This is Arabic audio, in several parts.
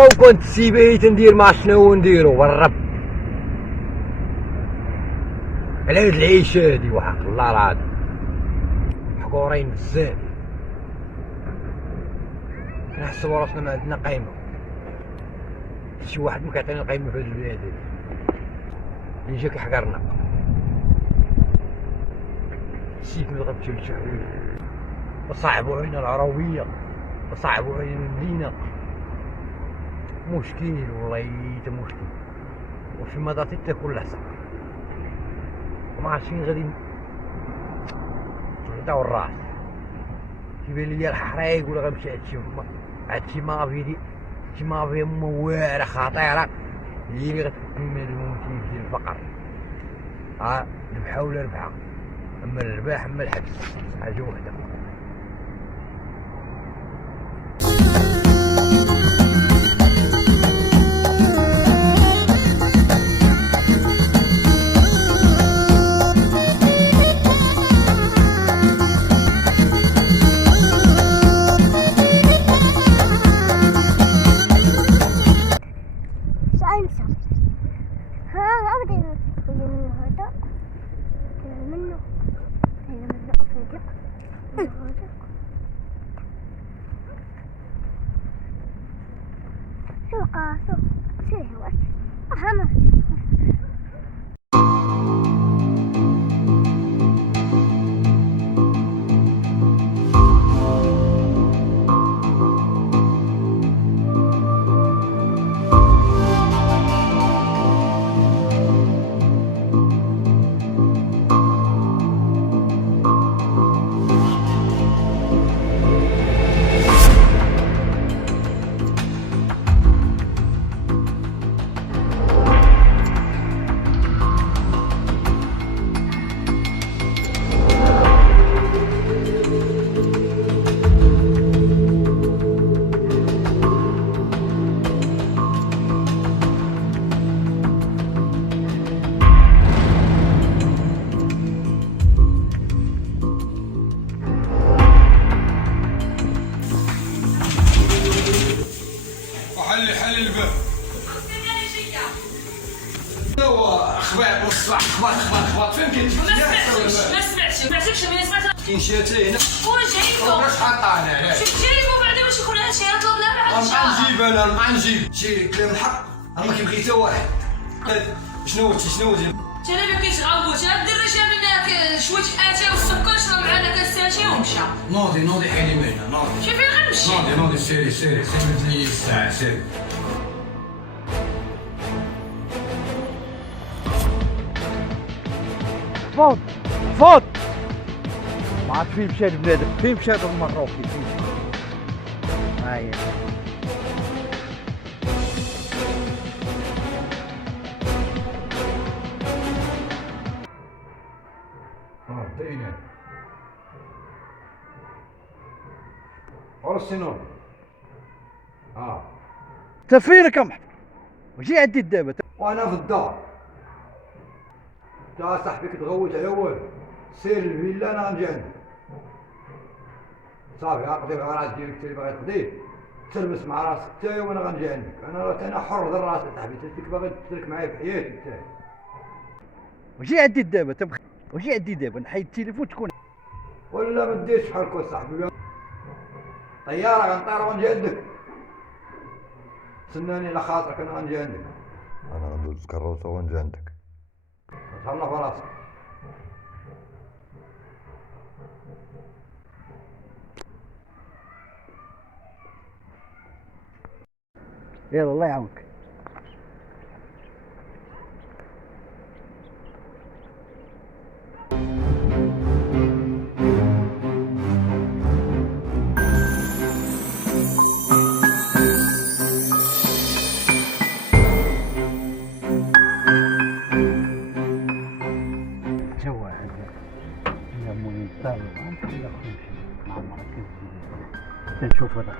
والله كنت سيبيت ندير ما شنو نديرو والرب على هاد العيشة هادي وحق الله العظيم حقورين بزاف كنحسبو راسنا ما عندنا قيمة شي واحد ما كيعطينا القيمة في هاد البلاد هادي اللي جا كيحقرنا السيف ما غتمشيو لشي حوايج وصعبوا علينا العروية وصعبوا علينا المدينة مشكل والله تا مشكل وفي مدارتي تاكل العصا ومعرفتش فين غادي نعطيو الراس كيبان ليا الحرايق ولا غنمشي هادشي مافيا شي مافيا موالة خطيرة هي اللي غتفكني من الموتيف ديال الفقر ربحة ولا ربحة اما الرباح اما الحبس حاجة وحدة حل الباب. اخبار بصح اخبار فين كنت؟ ما سمعتش ما سمعت كاين شي هنا شكون جايبو؟ واش حاطه هنا؟ شوف جايبو بعدا واش يكون هادشي طلب لا ما نجيب انا ما نجيب شي كلام الحق ما كيبغي حتى واحد. شنو انا ما كاينش غاوت هاد الدرجه منك شويه اتاي والسكر شرب معنا كاس اتاي ومشى. نوضي حيدي من هنا نوضي. شوف فين غنمشي؟ نوضي سيري لي الساعه سيري. فوت ما عرفت فين مشى البلاد فين مشى المروكي فين هاهي دينا ورسينو انت فينك يا محمد وجي عندي دابا وانا في الدار. تا صاحبي كتغوت على والو سير الفيلا انا غنجي عندك صافي غنقضي مع راسك ديالك انت اللي باغي تقضيه تلبس مع راسك نتايا وانا غنجي عندك. انا حر در راسي صاحبي انت باغي تشترك معايا في حياتي نتايا. وجي عندي دابا وجي عندي دابا نحيد التليفون تكون ولا ما ديرش بحالك صاحبي طياره غنطير ونجي عندك. تسناني على خاطرك انا غنجي عندك. انا غندوز كروسه ونجي عندك. تهلا في راسك. يلا الله يعاونك. نشوف هذا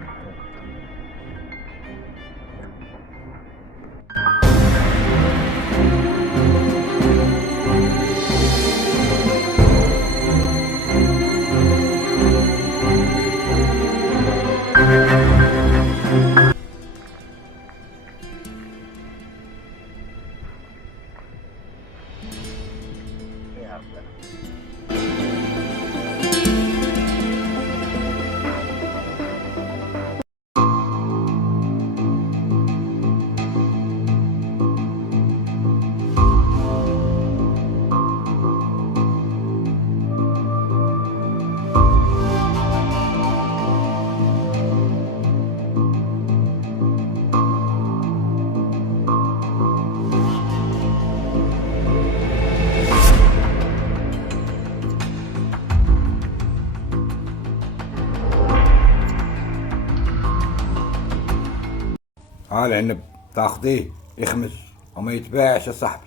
العنب تاخديه يخمس وما يتباعش يا صاحبي.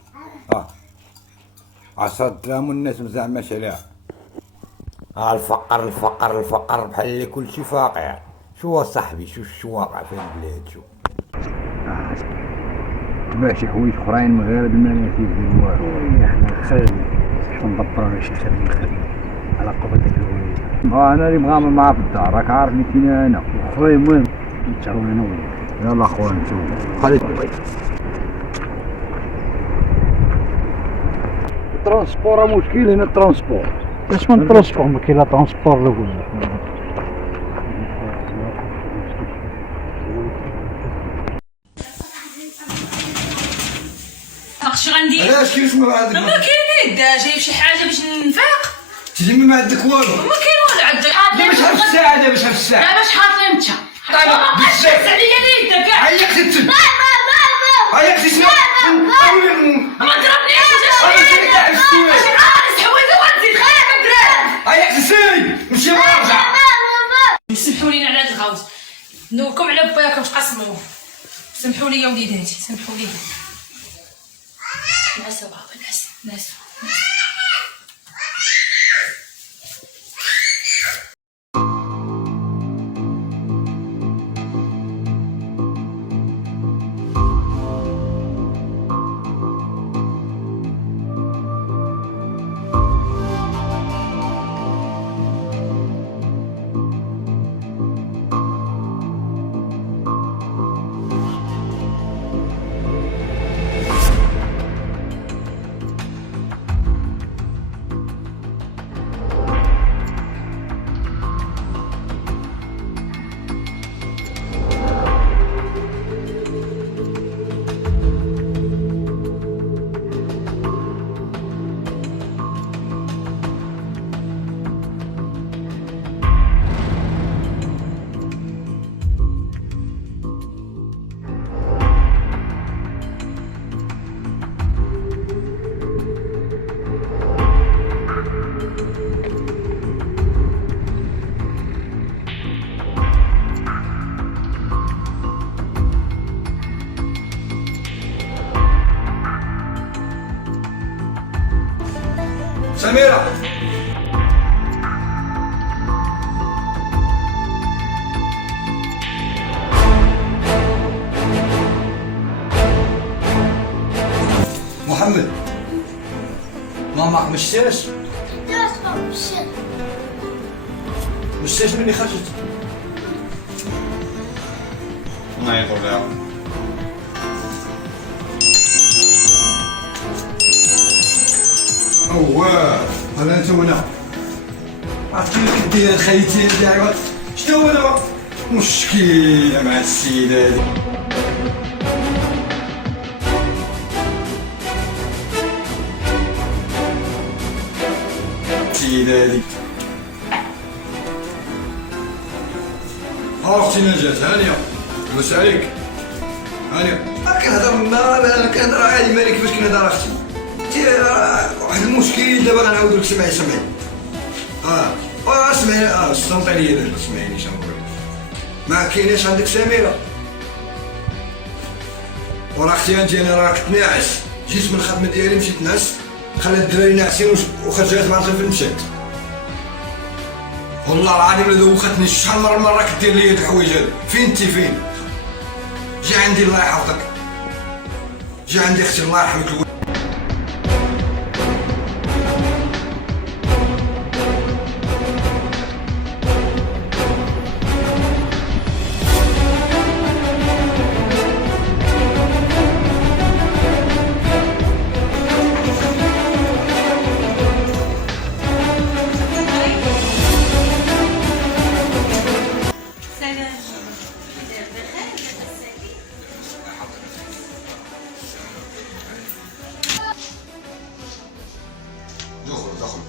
10 دراهم والناس مزعماش عليها. الفقر الفقر الفقر بحال اللي كلشي فاقع. شو صاحبي شو واقع في البلاد شو. تباع شي حوايج اخرين من غير المال ما تيدير والو. حنا خير ندبروا على شي خدمه على قبل داك الوليد. انا اللي مغامر معاه في الدار راك عارفني فين انا. خويا المهم نتعاون انا وياك. يلا خويا نشوف خليك. الترونسبور مشكل هنا الترونسبور. اش من ترونسبور ما كاين لا ترونسبور الاول. اش غندير؟ علاش كيفاش ما عندك؟ ما كاين جايب شي حاجه باش نفيق. تجي ما عندك والو. ما كاين والو عندك. باش عرف الساعه باش عرف الساعه. لا باش حاطين انت. طيب بزاف عليا ليدك كاع. عيقت انت. عيقت شنو؟ ما ضربنيش نمشي ونرجع. سمحوا لينا على هاد الغوت نوكم على باكم تقسموه. سمحوا لي يا وليداتي سمحوا لي. نعسوا بابا نعسوا. سميرة محمد ماماك مشتاش؟ مشتاش مني خرجت؟ الله يطول. اواه هذا انت هنا عرفتي كيف داير خيتين تاعك شنو انا مشكله مع السيده هذه. السيده هذه اختي نجات هانيه لاباس عليك هانيه. كنهضر انا كنهضر عادي مالك كيفاش كنهضر اختي. واحد المشكل دابا غنعاودو لك سمعي اسمعي استنطي ليا دابا سمعيني شنقول ما كايناش عندك سميرة وراه اختي انت انا راك تناعس جيت من الخدمه ديالي مشيت نعس خلات الدراري ناعسين وخرجت مع الطفل مشات والله العظيم لا دوختني شحال من مره كدير لي هاد الحوايج هادو. فين انت فين؟ جي عندي الله يحفظك جي عندي اختي الله يرحمك. دخل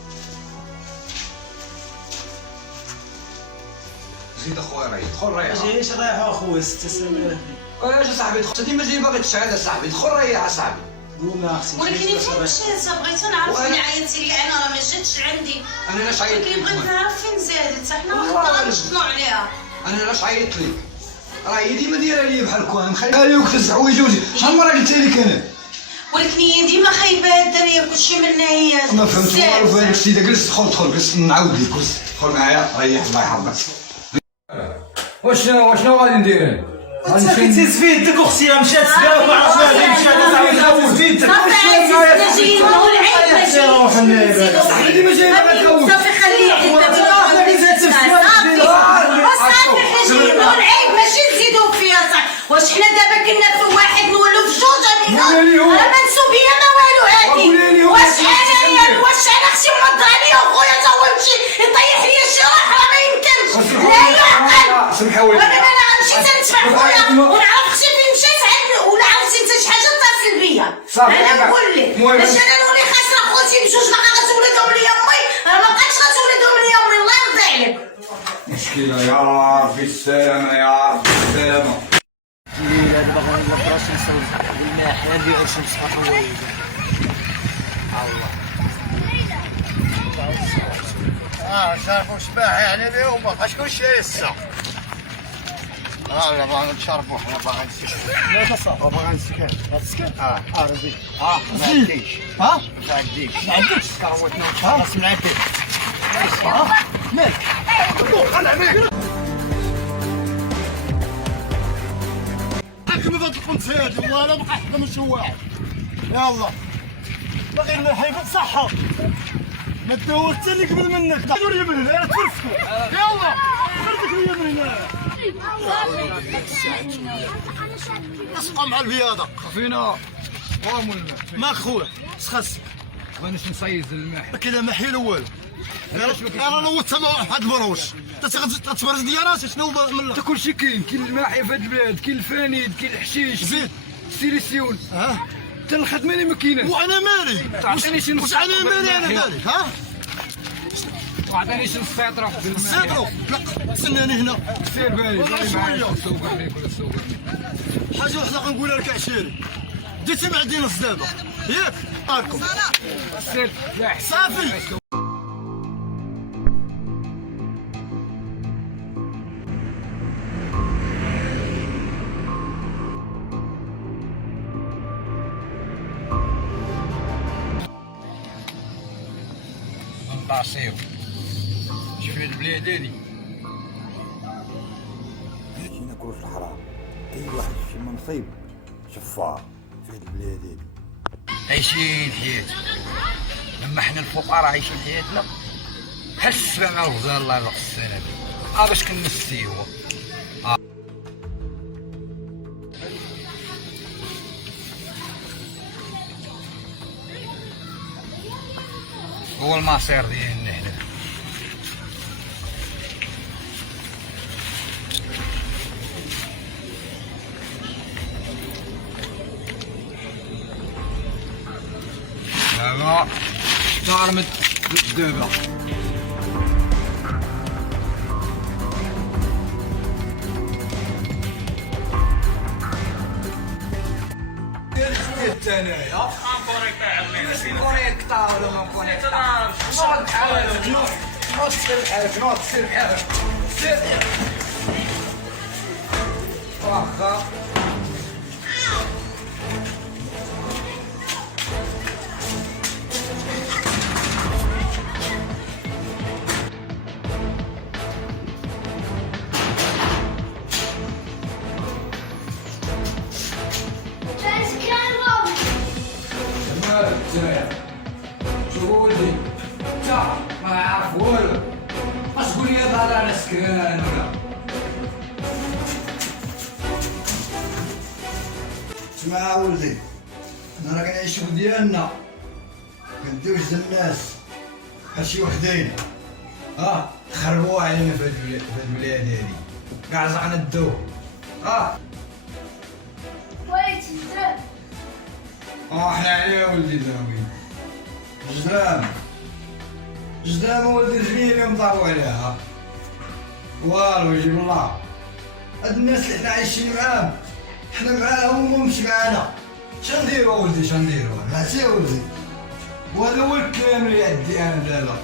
زيد اخويا راهي دخل ريح. ايش رايح اخويا ست سميرة؟ اش صاحبي دخل ديما جاي باغي تشعل صاحبي دخل ريح صاحبي. قوم يا اختي. ولكن فين مشيت بغيت نعرف فين عيطتي لي انا راه ما جاتش عندي. انا علاش عيطت لك؟ ولكن بغيت نعرف فين زادت حنا ما والله نقدرش نطلعوا عليها. انا علاش عيطت لك؟ راه هي ديما دايره ليا بحال هكا، مخليها لي وقت الحوايج وجهي. شحال مرة قلت لك انا؟ ولكن هي ديما خايبه الدريه كلشي منها هي. ما فهمتش والو في هذاك السيده. جلس دخل جلس نعاود لك. جلس دخل معايا ريح الله يحفظك. واشنو غادي ندير؟ انت كنتيز في يدك اختي مشات سباب ما عرفتش غادي مشات تعاود في يدك. صافي جايين نقول العيب ماشي صاحبي اللي ما جاي ما تخوف. صافي خليه يحل صافي حاجه نقول العيب ماشي نزيدو فيها صاحبي. واش حنا دابا كنا في واحد نولو في جوج راه منسوبيه ما والو هادي. واش انا اختي مضر عليا وخويا تا هو يمشي يطيح ليا شي روح راه ما يمكنش. لا يعقل. سمحوا لي. وانا غنمشي تنسمع خويا ونعرف اختي فين مشات ولا عرفتي انت شي حاجه اتصل بيا. انا نقول لك باش انا نولي خاسره خوتي بجوج ما غتولدهم ليا امي راه ما بقاتش غتولدهم ليا امي الله يرضي عليك. مشكلة يا ربي السلامة يا ربي السلامة. هذا باغي نلبراش نسوي قلنا حنا نديرو شمس حوايج. الله شربوا شباح يعني اليوم شكون شاري الساعة؟ لا باغي نشربوا حنا باغي نسكر. لا تصافى باغي نسكر. تسكر؟ رزق. ما عنديش. ما عنديش. ما عندكش كروتنا ونخلص من عندك. مالك؟ حكم هذا القنص هادي والله لا بقى حدا ماشي واحد. يلا باغي نحيف صحة. ما تدور حتى اللي قبل منك. دور لي من هنا تفرفكوا. يلا خرجك ليا من هنا. اسقى مع البياضة. خفينا. ما خويا سخس. بغيناش نصيز الماء. كذا ما حيل والو. انا نوضت واحد البروش. تتبرز لي راسي شنو من كلشي كاين الماء في هاد البلاد، كاين الفانيد، كاين الحشيش، زيد السيليسيون. حتى الخدمه اللي ما كايناش. وانا مالي. تعطيني شي نص. واش انا مالي. عطيني شي نص سيطرة في الماء. سيطرو لا استناني هنا. سير بالي شويه السوق عليك ولا السوق عليك. حاجه وحده غنقولها لك عشيري. جيتي بعدي نص دابا ياك راكم سير صافي. نطاسيو شوف هاد البلاد هادي ماشي ناكلو في الحرام. اي واحد شي منصيب شفار في هاد البلاد هادي. عايشين حياتنا. لما حنا الفقراء عايشين حياتنا بحال السبع مع الغزال الله يرزق السنة باش كنسيو. هو المصير ديالنا حنا. دابا تعرمد دابا انايا نكونيكتا ولا ما نكونيكتا نوض بحالك نوض سير بحالك نوض سير بحالك سير واخا شوفوا ولدي انت ما يعرف والو. اش تقول لي هذا على سكران ولا اسمع ولدي انا راه كنعيشو ديالنا كنديو وجد الناس بحال شي وحدين تخربوا علينا في هاد البلاد هادي كاع زعنا الدو حنا عليها ولدي داوي جدام ولدي جميل مطاوع عليها والو يجيب الله. هاد الناس اللي حنا عايشين معاهم حنا معاهم وهمش معانا. شنديرو ولدي شنديرو عرفتي ولدي. وهذا هو الكلام اللي عندي انا دابا.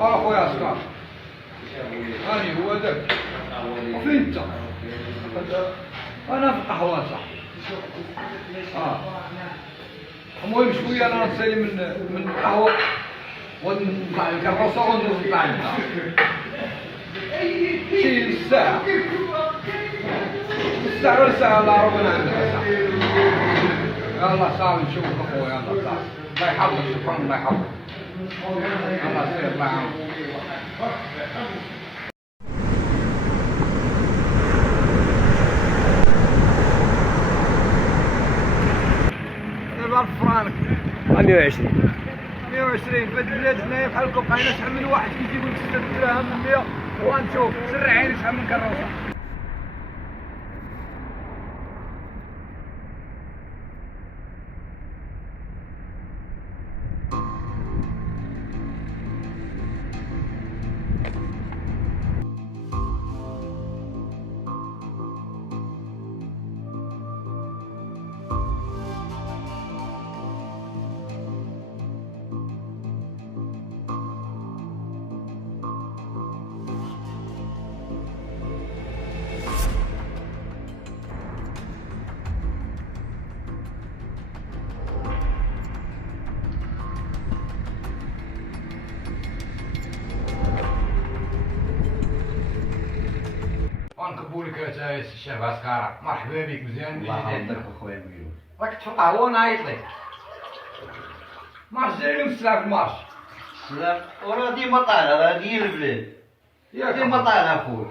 اخويا اسكار هاني هو ذاك وفين انت؟ انا في القهوه صح. المهم شويه انا نسالي من القهوه ونطلع الكروسه وندوز نطلع للدار شي ساعه ولا ساعه ربنا عندك ساعه. يلا صافي نشوفك اخويا يلا صافي الله يحفظك شكرا الله يحفظك الله يسير الله يعاونك. دابا فرانك 120 120 في هاد البلاد هنايا بحالكم بقينا شحال من واحد كيجيب لك 6 دراهم من 100 وغنشوف سرع عيني شحال من كروسه. ونكبوا لك الشيخ عسكرة مرحبا بك مزيان. الله يحفظك اخويا ميلو. راك تحط قهوه نعيط لك مارش جاي لهم السلاح في مارش. سلام وراه ديما طالع راه ديال البلاد ياك ديما طالع اخويا.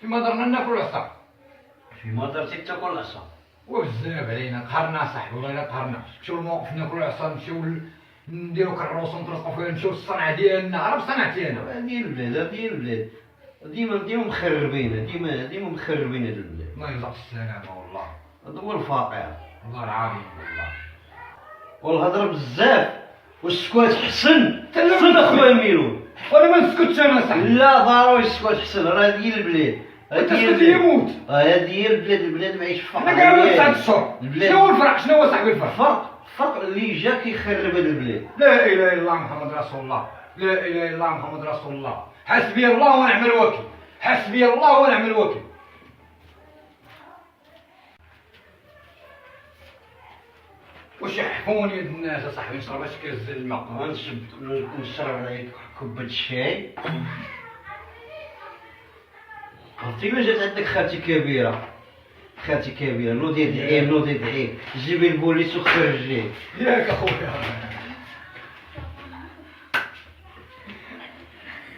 فيما درنا ناكل عصا فيما درتي تاكل عصا وبزاف علينا قهرنا صاحبي والله الا قهرنا. نمشيو للموقف ناكلو عصا نمشيو نديرو كروسه نطرقو فيها نمشيو للصنعه ديالنا عرف الصنعه ديالنا ديال البلاد ديال البلاد ديما مخربين ديما مخربين هاد البلاد. الله يرزق السلامه والله هذا هو الواقع والله العظيم والله. والهضره بزاف والسكوات حسن حسن اخويا ميلو. وانا ما نسكتش انا صاحبي. لا ضروري السكوات حسن راه ديال البلاد التسكت يموت. ديال البلاد ما يعيش فقط. انا كاع 9 اشهر شنو هو الفرق شنو هو صاحبي الفرق؟ الفرق اللي جا كيخرب هاد البلاد. لا اله الا الله محمد رسول الله لا اله الا الله محمد رسول الله حسبي الله ونعم الوكيل حسبي الله ونعم الوكيل. واش يحفون يد الناس اصاحبي نشرب اش كاس الماء نشرب عليك كوبايه الشاي. عرفتي ما جات عندك خالتي كبيره نوضي دعي جيبي البوليس وخرجيه. ياك اخويا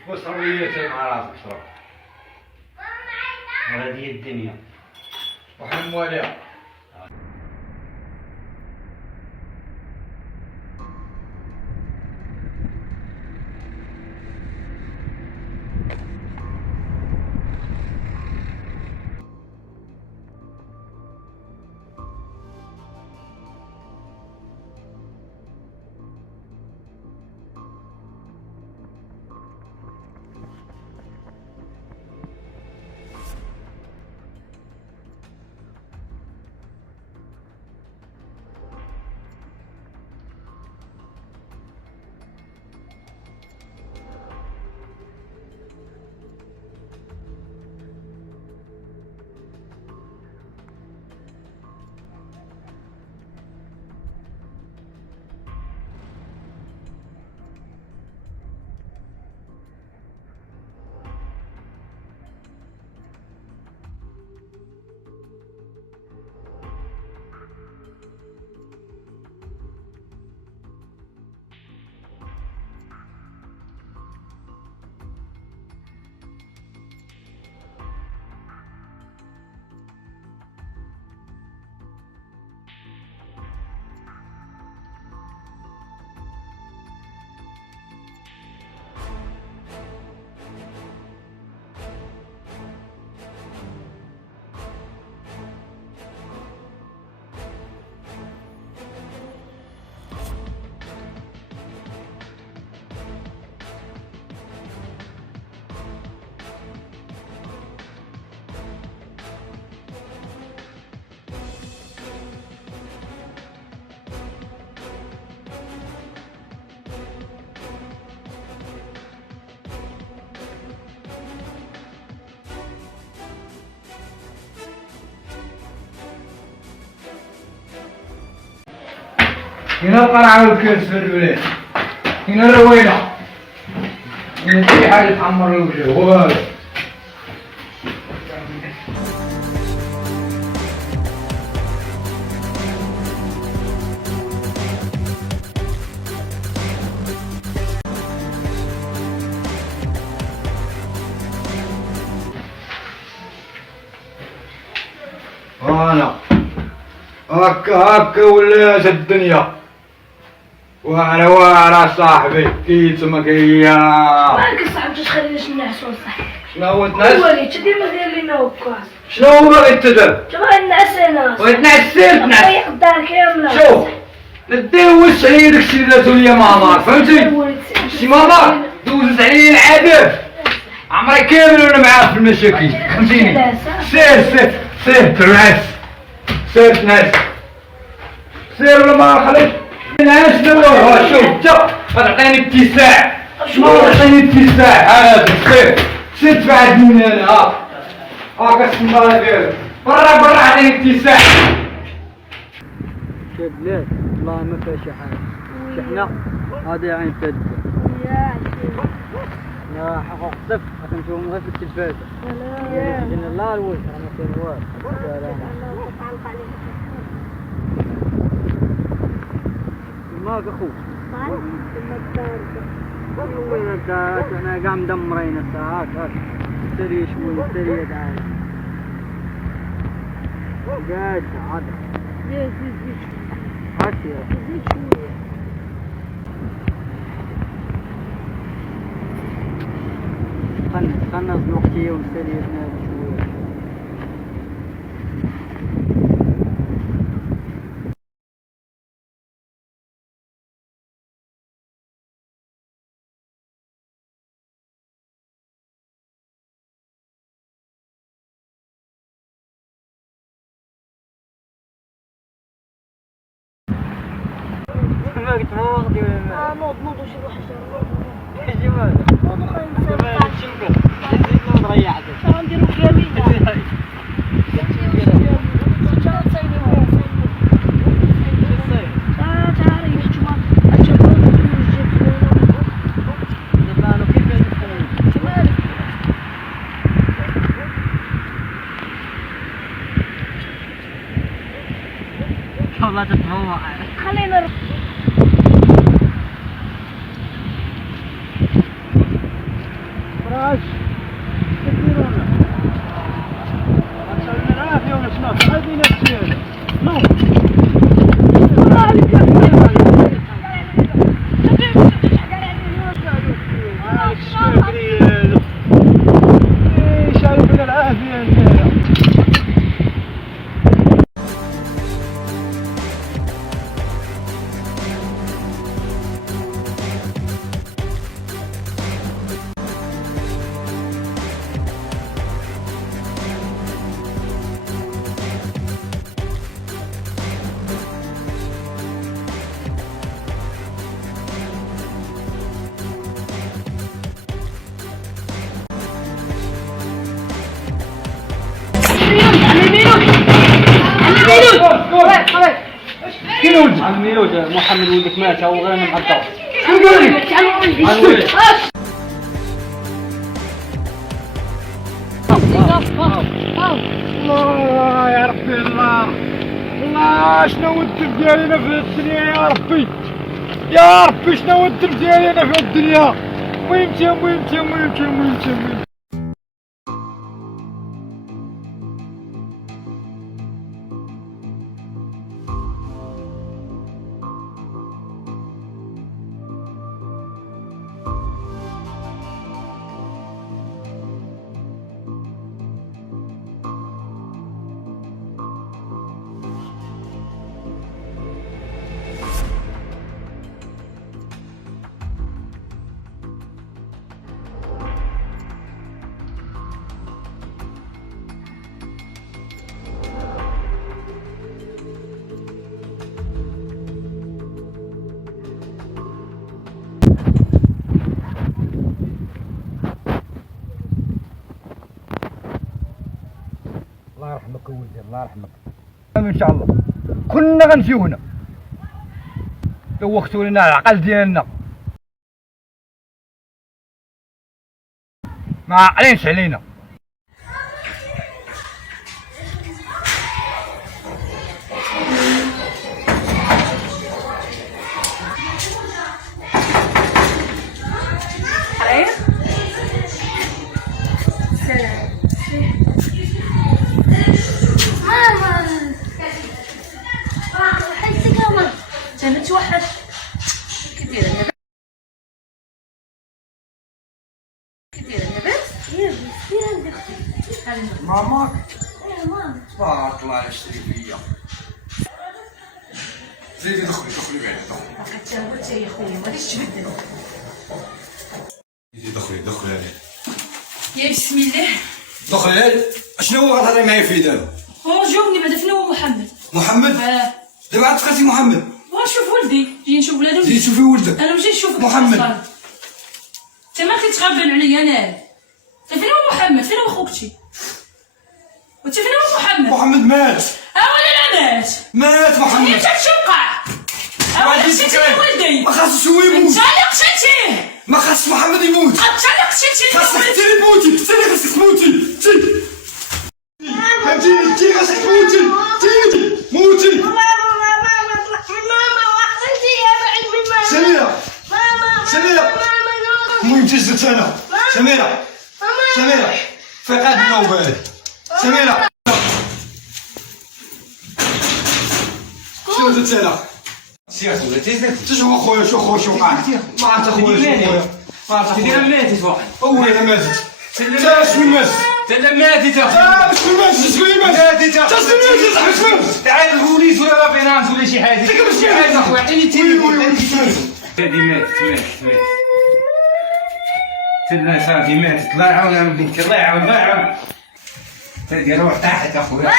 واشرب لي مع راسك اشرب. هذه الدنيا وحن مواليها. هنا القرعة والكرس في الولاد، هنا الروينة، هنا في حاجة تحمر الوجه وهذا. أنا هكا ولات الدنيا وعلى صاحبي كيف ما كيا مالك صاحبي تخلينيش نعسو صاحبي شنو هو تنعس؟ ولي تدير ما دير لينا وكاس شنو هو باغي تدير؟ تبغى نعس انا بغيت تنعس سير تنعس نضيع الدار كاملة شوف ندوز عليا داكشي اللي داتو ليا ماما فهمتي؟ شي ماما دوزت عليا العذاب عمري كامل وانا معاه في المشاكل فهمتيني؟ سير تنعس سير تنعس سير ولا ما خليك نعس دابا شوف انت غتعطيني اتساع شنو تعطيني اتساع هذا سير تبعد مني انا كتسمى ديالك برا عطيني اتساع يا بلاد والله ما فيها شي حاجه شحنا ضايعين في الدنيا لا حقوق الطفل غتمشيوهم غير في التلفازه جينا لا الوجه راه ما كاين والو ماك اخو وين الدارات احنا كاع مدمرين هاك سري شويه سري تعال قاعد عاد زيد هاكي زيد شويه خلنا وقتي ونسري شويه ما تفوق دي نوض شي واحد يجي ماذا شنو نضيع هذا نديرو كامل والله تتفوق خلينا فراش كثيرونا عشان نعافي ولا شنو هذه نفسي هذا شايف العافيه عم ميلود محمد ولدك مات او غير محطه شنو قال لك الله يا ربي الله شنو الذنب ديالي انا في الدنيا يا ربي شنو الذنب ديالي انا في الدنيا مهم الله يرحمك ولدي الله يرحمك ان شاء الله كنا غنمشيو هنا دوختوا لنا العقل ديالنا ما عاقلينش علينا. توحد كدير لاباس كدير لاباس ماماك تبارك الله يشتري فيا. زيدي دخلي بعدا باقي حتى هو حتى يا خويا ما غاديش تبدل. زيدي دخلي عليه يا بسم الله. دخلي. شنو هو غتهضري معايا فيه دابا؟ جاوبني بعدا فين هو محمد؟ محمد؟ دابا عاد تقاتي محمد. شوف ولدي جاي نشوف ولادو. جيت تشوفي ولدك. انا ماشي نشوفك محمد. انت ما كتغبن عليا انا. فين هو محمد؟ فين هو خوكتي؟ وانت فين هو محمد؟ محمد مات. ولا لا مات محمد. انت توقع قتلتي ولدي. ما خاصش هو يموت. انت اللي قتلتيه. ما خاصش محمد يموت. انت اللي قتلتيه. خاصك انت اللي تموتي. انت اللي خاصك تموتي. انت خاصك تموتي. موتي. سميرة المهم تجلس انا. سميرة فيق هاد النوبة هادي. سميرة شنو درت انا؟ سير خويا تيزدك شوف خويا شو وقع. ما عرفت خويا شو خويا. كدير ماتت واحد. اولها ماتت. تا شكون مات؟ تا ماتت شكون مات؟ ماتت شكون؟ تعال البوليس ولا لابيرانس ولا شي حاجه. تكبر شي حاجه خويا عطيني التليفون. هادي ماتت تلا صافي ماتت. الله يعاون بنتك الله يعاون. هادي روح طاحت اخويا.